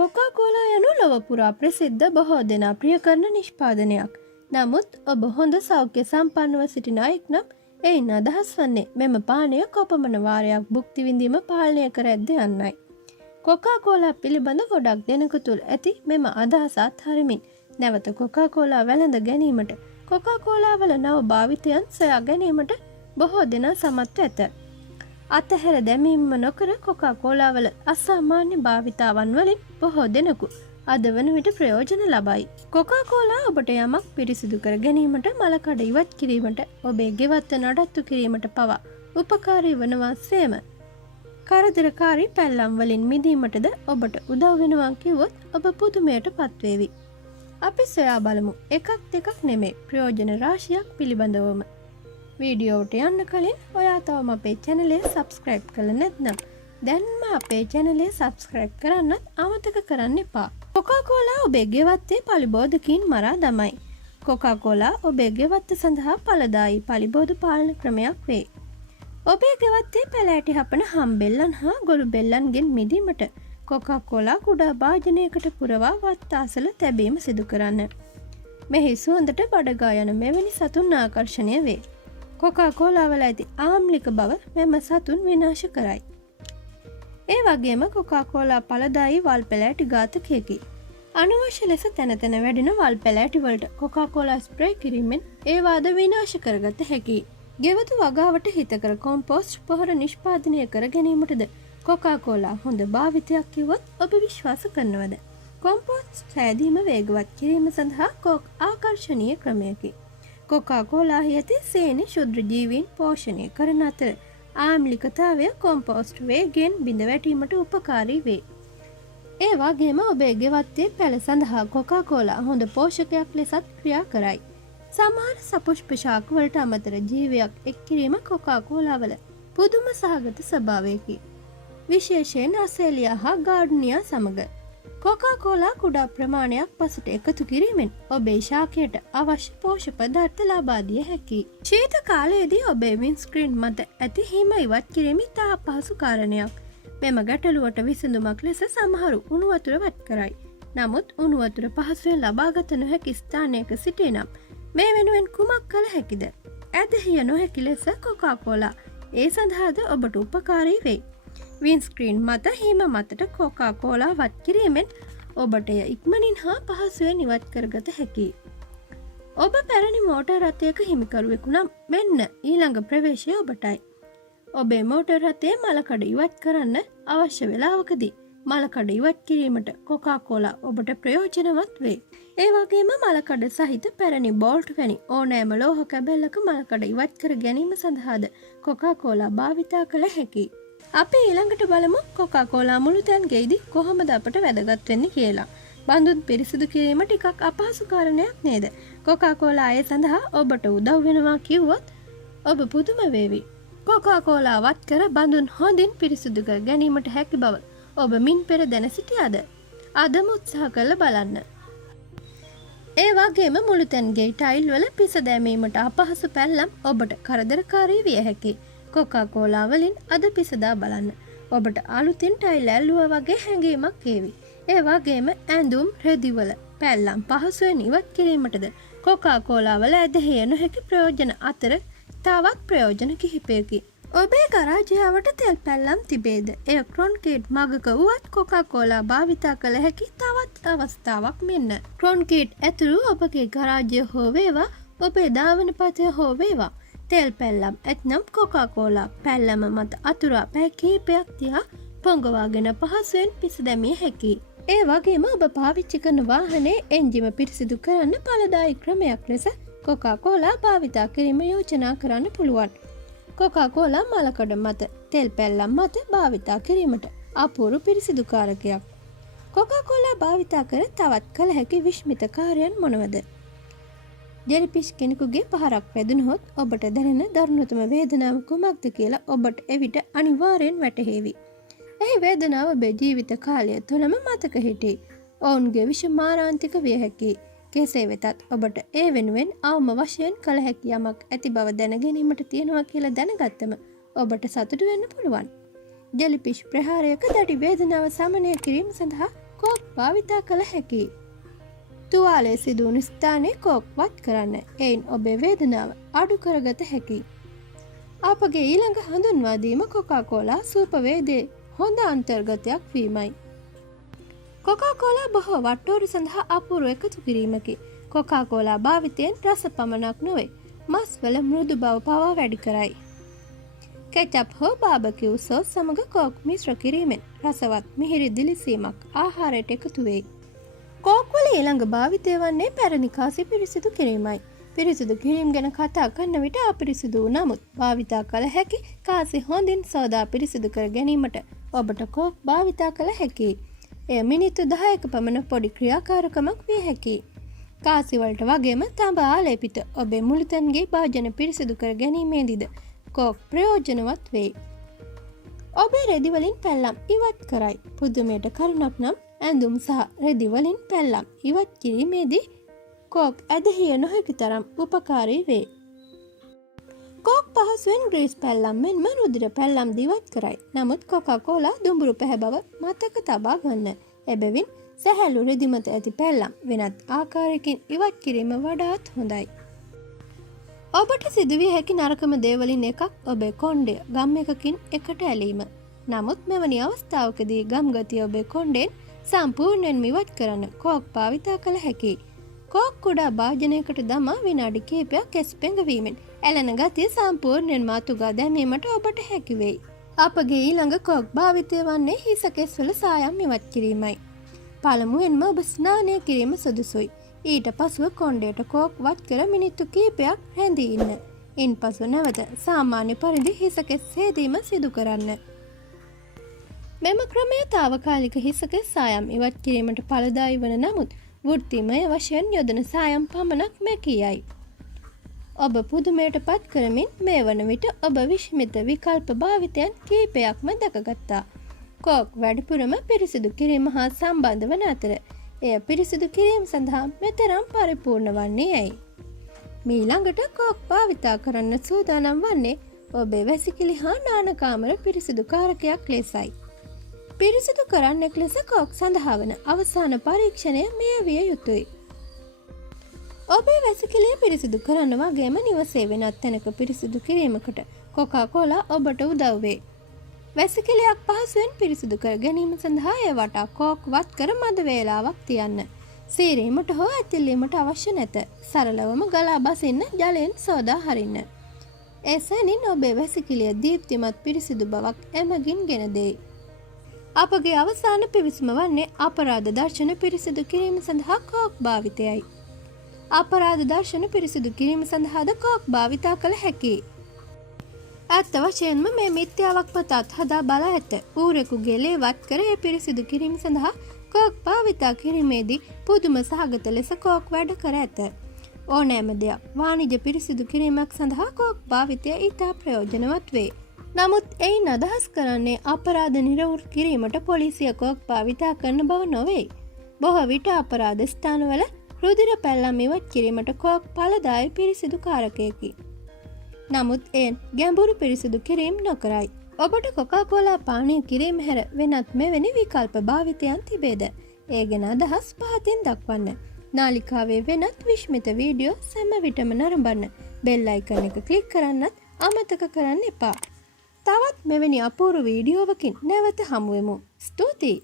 Coca Cola යනු ලොව පුරා ප්‍රසිද්ධ බොහෝ දෙනා ප්‍රිය කරන නිෂ්පාදනයක්. නමුත් ඔබ හොඳ සෞඛ්‍ය සම්පන්නව සිටින අයෙක් නම් එයින් අදහස් වන්නේ මෙම පානය කොපමණ වාරයක් භුක්ති විඳීම පාලනය කර ඇද්ද යන්නයි. කොකාකෝලා පිළිබඳ ගොඩක් දෙනෙකු තුළ ඇති මෙම අදහස අත්හරිමින් නැවත කොකාකෝලා වැළඳ ගැනීමට කොකාකෝලා වල නව භාවිතයන් සොයා ගැනීමට බොහෝ දෙනා සමත්ව ඇත. අතහැර දැමීම නොකර කොකාකෝලා වල අසාමාන්‍ය භාවිතාවන් වලින් බොහෝ දෙනෙකු අද වන විට ප්‍රයෝජන ලබයි. කොකාකෝලා ඔබට යමක් පිරිසිදු කර ගැනීමට, මලකඩ ඉවත් කිරීමට, ඔබේ ගෙවත්ත නඩත්තු කිරීමට පවා උපකාරී වනවා සේම කරදරකාරී පැල්ලම් වලින් මිදීමටද ඔබට උදව් වෙනවා කිව්වොත් ඔබ පුදුමයට පත්වේවි. අපි සොයා බලමු එකක් දෙකක් නෙමේ ප්‍රයෝජන රාශියක් පිළිබඳවම. වීඩියෝවට යන්න කලින් ඔයා තවම අපේ channel subscribe කරලා නැත්නම් දැන්ම අපේ channel subscribe කරන්නත් අමතක කරන්න එපා. කොකාකෝලා ඔබේ ගෙවත්තේ පලිබෝධකින් මරා දමයි. කොකාකෝලා ඔබේ ගෙවත්ත සඳහා ඵලදායී පලිබෝධ පාලන ක්‍රමයක් වේ. ඔබේ ගෙවත්තේ පැලෑටි හපන හම්බෙල්ලන් හා ගොළු බෙල්ලන්ගෙන් මිදීමට කොකාකෝලා කුඩා භාජනයකට පුරවා වත්තාසල තැබීම සිදු කරන්න. මෙහි සුවඳට බඩගා යන මෙවැනි සතුන් ආකර්ෂණය වේ. කොකාකෝලා වල ඇති ආම්ලික බව මෙම සතුන් විනාශ කරයි. ඒ වගේම කොකාකෝලා ඵලදායී වල් පැලෑටි ඝාතකයකි. අනවශ්‍ය ලෙස තැන තැන වැඩෙන වල් පැලෑටි වලට කොකාකෝලා ස්ප්‍රේ කිරීමෙන් ඒවාද විනාශ කරගත හැකියි. ගෙවතු වගාවට හිතකර කොම්පෝස්ට් පොහොර නිෂ්පාදනය කර ගැනීමටද කොකාකෝලා හොඳ භාවිතයක් කිව්වොත් ඔබ විශ්වාස කරනවද? කොම්පෝස්ට් සෑදීම වේගවත් කිරීම සඳහා කෝක් ආකර්ෂණීය ක්‍රමයකි. කොකාකෝලාහි ඇති සේනි ශුද්‍ර ජීවීන් පෝෂණය කරන අතර ආම්ලිකතාවය කොම්පෝස්ට් වේගයෙන් බිඳ වැටීමට උපකාරී වේ. ඒ වගේම ඔබේ ගෙවත්තේ පැල සඳහා කොකාකෝලා හොඳ පෝෂකයක් ලෙසත් ක්‍රියා කරයි. සමහර සපුෂ්ප ශාක වලට අමතර ජීවයක් එක් කිරීම කොකාකෝලා වල පුදුම සහගත ස්වභාවයකි. විශේෂයෙන් අසේලියා හා ගාඩ්නියා සමග කොකාකෝලා කුඩා ප්‍රමාණයක් පසුට එකතු කිරීමෙන් ඔබේ ශාකයට අවශ්‍ය පෝෂක පදාර්ථ ලබා දිය හැකියි. ශීත කාලයේදී ඔබේ වින්ස්ක්‍රීන් මත ඇති හිම ඉවත් කිරීම ඉතා අපහසු කාරණයක්. මෙම ගැටලුවට විසඳුමක් ලෙස සමහරු උණු වතුර වත් කරයි. නමුත් උණු වතුර පහසුවෙන් ලබාගත නොහැකි ස්ථානයක සිටී නම් මේ වෙනුවෙන් කුමක් කළ හැකිද? ඇදහිය නොහැකි ලෙස කොකාකෝලා ඒ සඳහාද ඔබට උපකාරී වෙයි. වින්ස්ක්‍රීන් මත හිම මතට කොකාකෝලා වත් කිරීමෙන් ඔබට එය ඉක්මනින් හා පහසුවෙන් ඉවත් කරගත හැකියි. ඔබ පැරණි මෝටර් රථයක හිමිකරුවෙකු නම් මෙන්න ඊළඟ ප්‍රවේශය ඔබටයි. ඔබේ මෝටර් රථයේ මලකඩ ඉවත් කරන්න අවශ්‍ය වෙලාවකදී මලකඩ ඉවත් කිරීමට කොකාකෝලා ඔබට ප්‍රයෝජනවත් වේ. ඒ වගේම මලකඩ සහිත පැරණි බෝල්ට් වැනි ඕනෑම ලෝහ කැබැල්ලක මලකඩ ඉවත් කර ගැනීම සඳහාද කොකාකෝලා භාවිතා කළ හැකියි. අපි ඊළඟට බලමු කොකාකෝලා මුළුතැන්ගෙයිදී කොහොමද අපට වැදගත් වෙන්නේ කියලා. බඳුන් පිරිසිදු කිරීම ටිකක් අපහසු කාරණයක් නේද? කොකාකෝලා ඒ සඳහා ඔබට උදව් වෙනවා කිව්වොත් ඔබ පුදුම වේවි. කොකාකෝලා වත් කර බඳුන් හොඳින් පිරිසිදු කර ගැනීමට හැකි බව ඔබ මින් පෙර දැන සිටියාද? අදම උත්සාහ කරලා බලන්න. ඒ වගේම මුළුතැන්ගේ ටයිල් වල පිස දැමීමට අපහසු පැල්ලම් ඔබට කරදරකාරී විය හැකියි. කොකාකෝලා වලින් අද පිසදා බලන්න. ඔබට අලුතින් ටයිල් ඇල්ලුවා වගේ හැඟීමක් ඒවි. ඒ වගේම ඇඳුම් රෙදි වල පැල්ලම් පහසුවෙන් ඉවත් කිරීමටද කොකාකෝලා වල ඇදහිය නොහැකි ප්‍රයෝජන අතර තවත් ප්‍රයෝජන කිහිපයකි. ඔබේ ගරාජයාවට තෙල් පැල්ලම් තිබේද? එය ක්‍රොන්කීට් මගක වුවත් කොකාකෝලා භාවිතා කළ හැකි තවත් අවස්ථාවක් මෙන්න. ක්‍රොන්කීට් ඇතුළු ඔබගේ ගරාජය හෝ වේවා, ඔබේ ධාවන පතය හෝ වේවා, තෙල් පැල්ලම් ඇත්නම් කොකාකෝලා පැල්ලම මත අතුරා පැය කිහිපයක් තියා පොඟවාගෙන පහසුවෙන් පිස දැමිය හැකියි. ඒ වගේම ඔබ පාවිච්චි කරන වාහනේ එන්ජිම පිරිසිදු කරන්න ඵලදායී ක්‍රමයක් ලෙස කොකාකෝලා භාවිතා කිරීම යෝජනා කරන්න පුළුවන්. කොකාකෝලා මලකඩ මත තෙල් පැල්ලම් මත භාවිතා කිරීමට අපූරු පිරිසිදු කාරකයක්. කොකාකෝලා භාවිතා කර තවත් කළ හැකි විශ්මිත කාර්යයන් මොනවද? ජෙලිෆිෂ් කෙනෙකුගේ පහරක් වැදුනහොත් ඔබට දැනෙන දරුණුතම වේදනාව කුමක්ද කියලා ඔබට එවිට අනිවාර්යෙන් වැටහෙවි. එහි වේදනාව ඔබේ ජීවිත කාලය තුළම මතක හිටී. ඔවුන්ගේ විෂ මාරාන්තික විය හැකියි. කෙසේ වෙතත් ඔබට ඒ වෙනුවෙන් අවම වශයෙන් කළ හැකි යමක් ඇති බව දැන ගැනීමට තියෙනවා කියලා දැනගත්තම ඔබට සතුටු වෙන්න පුළුවන්. ජෙලිෆිෂ් ප්‍රහාරයක දැඩි වේදනාව සමනය කිරීම සඳහා කෝක් භාවිතා කළ හැකියි. තුවාලයේ සිදුවුණු ස්ථානයේ කෝක් වත් කරන්න. එයින් ඔබේ වේදනාව අඩු කරගත හැකියි. අපගේ ඊළඟ හඳුන්වා දීම කොකාකෝලා සූපවේදයේ හොඳ අන්තර්ගතයක් වීමයි. කොකාකෝලා බොහෝ වට්ටෝරු සඳහා අපූර්ව එකතු කිරීමකි. කොකාකෝලා භාවිතයෙන් රස පමණක් නොවේ, මස් වල මෘදු බව පවා වැඩි කරයි. කෙචප් හෝ බාබකියු සෝස් සමග කෝක් මිශ්‍ර කිරීමෙන් රසවත් මිහිරි දිලිසීමක් ආහාරයට එකතු වෙයි. කෝක් වල ඊළඟ භාවිතය වන්නේ පැරණි කාසි පිරිසිදු කිරීමයි. පිරිසිදු කිරීම ගැන කතා කරන විට අපිරිසිදු නමුත් භාවිතා කළ හැකි කාසි හොඳින් සෝදා පිරිසිදු කර ගැනීමට ඔබට කෝක් භාවිතා කළ හැකියි. එය මිනිත්තු 10ක පමණ පොඩි ක්‍රියාකාරකමක් විය හැකියි. කාසි වලට වගේම තඹ ආලේපිත ඔබේ මුළුතැන්ගේ භාජන පිරිසිදු කර ගැනීමේදීද කෝක් ප්‍රයෝජනවත් වෙයි. ඔබේ රෙදි වලින් පැල්ලම් ඉවත් කරයි. පුදුමයට කරුණක් නම් ඇඳුම් සහ රෙදි වලින් පැල්ලම් ඉවත් කිරීමේදී කෝක් ඇදහිය නොහැකි තරම් උපකාරී වේ. කෝක් පහසුවෙන් ග්‍රීස් පැල්ලම් මෙන්ම රුධිර පැල්ලම් දිවත් කරයි. නමුත් කොකාකෝලා දුඹුරු පැහැ බව මතක තබා ගන්න. එබැවින් සැහැල්ලු රෙදි මත ඇති පැල්ලම් වෙනත් ආකාරයකින් ඉවත් කිරීම වඩාත් හොඳයි. ඔබට සිදුවිය හැකි නරකම දේවලින් එකක් ඔබේ කොණ්ඩය ගම් එකකින් එකට ඇලීම. නමුත් මෙවැනි අවස්ථාවකදී ගම් ගතිය ඔබේ කොණ්ඩෙන් සම්පූර්ණයෙන් ඉවත් කරන්න කෝක් භාවිතා කළ හැකියි. කෝක් කුඩා භාජනයකට දමා විනාඩි කිහිපයක් කෙස් පෙඟවීමෙන් ඇලෙන ගතිය සම්පූර්ණයෙන් මාතුගා දැමීමට ඔබට හැකි වෙයි. අපගේ ඊළඟ කෝක් භාවිතය වන්නේ හිස කෙස් වල සායම් ඉවත් කිරීමයි. පළමුවෙන්ම ඔබ ස්නානය කිරීම සුදුසුයි. ඊට පසුව කොණ්ඩයට කෝක් වත් කර මිනිත්තු කිහිපයක් රැඳී ඉන්න. ඉන්පසු නැවත සාමාන්‍ය පරිදි හිස කෙස් සේදීම සිදු කරන්න. මෙම ක්‍රමය తాවකාලික හිස කෙස් සායම් ඉවත් කිරීමට ඵලදායී වන නමුත් වෘත්තිමය වශයෙන් යොදන සායම් පමණක් මැකියයි. ඔබ පුදුමයට පත් කරමින් මේ වන විට ඔබ විශ්මිත විකල්ප භාවිතයන් කිහිපයක්ම දැකගත්තා. කෝක් වැඩිපුරම පිරිසිදු කිරීම හා සම්බන්ධ වන අතර එය පිරිසිදු කිරීම සඳහා මෙතරම් පරිපූර්ණ වන්නේ ඇයි? මීළඟට කෝක් භාවිතා කරන්න සූදානම් වන්නේ ඔබේ වැසිකිලි හා නානකාමර පිරිසිදු කාරකයක් ලෙසයි. පිරිසිදු කරන්නෙක් ලෙස කෝක් සඳහා වන අවසාන පරීක්ෂණය මෙය විය යුතුයි. ඔබේ වැසිකිළිය පිරිසිදු කරන්න වගේම නිවසේ වෙනත් තැනක පිරිසිදු කිරීමකට කොකාකෝලා ඔබට උදව් වේ. වැසිකිළියක් පහසුවෙන් පිරිසිදු කර ගැනීම සඳහා එය වටා කෝක් වත් කර මද වේලාවක් තියන්න. සීරීමට හෝ ඇතිල්ලීමට අවශ්‍ය නැත. සරලවම ගලා බසින්න ජලයෙන් සෝදා හරින්න. එසැනින් ඔබේ වැසිකිළිය දීප්තිමත් පිරිසිදු බවක් එමගින් ගෙන දෙයි. අපගේ අවසාන පිවිසුම වන්නේ අපරාධ දර්ශන පිරිසිදු කිරීම සඳහා කෝක් භාවිතයයි. අපරාධ දර්ශන පිරිසිදු කිරීම සඳහාද කෝක් භාවිතා කළ හැකියි. ඇත්ත වශයෙන්ම මේ මිත්‍යාවක් පතත් හදා බලා ඇත. ඌරෙකුගේ ලේ වත් කර ඒ පිරිසිදු කිරීම සඳහා කෝක් භාවිතා කිරීමේදී පුදුම සහගත ලෙස කෝක් වැඩ කර ඇත. ඕනෑම දෙයක් වාණිජ පිරිසිදු කිරීමක් සඳහා කෝක් භාවිතය ඉතා ප්‍රයෝජනවත් වේ. නමුත් එයින් අදහස් කරන්නේ අපරාධ නිරවුල් කිරීමට පොලිසිය කෝක් භාවිතා කරන බව නොවේ. බොහෝ විට අපරාධ ස්ථානවල රුධිර පැල්ලම් ඉවත් කිරීමට කෝක් ඵලදායී පිරිසිදු කාරකයකි. නමුත් එන් ගැඹුරු පිරිසිදු කිරීම නොකරයි. ඔබට කොකාකෝලා පානය කිරීම හැර වෙනත් මෙවැනි විකල්ප භාවිතයන් තිබේද? ඒ ගැන අදහස් පහතින් දක්වන්න. නාලිකාවේ වෙනත් විශ්මිත වීඩියෝ සෑම විටම නරඹන්න. බෙල් අයිකන් එක ක්ලික් කරන්නත් අමතක කරන්න එපා. තවත් මෙවැනි අපූර්ව වීඩියෝවකින් නැවත හමුවෙමු. ස්තුතියි!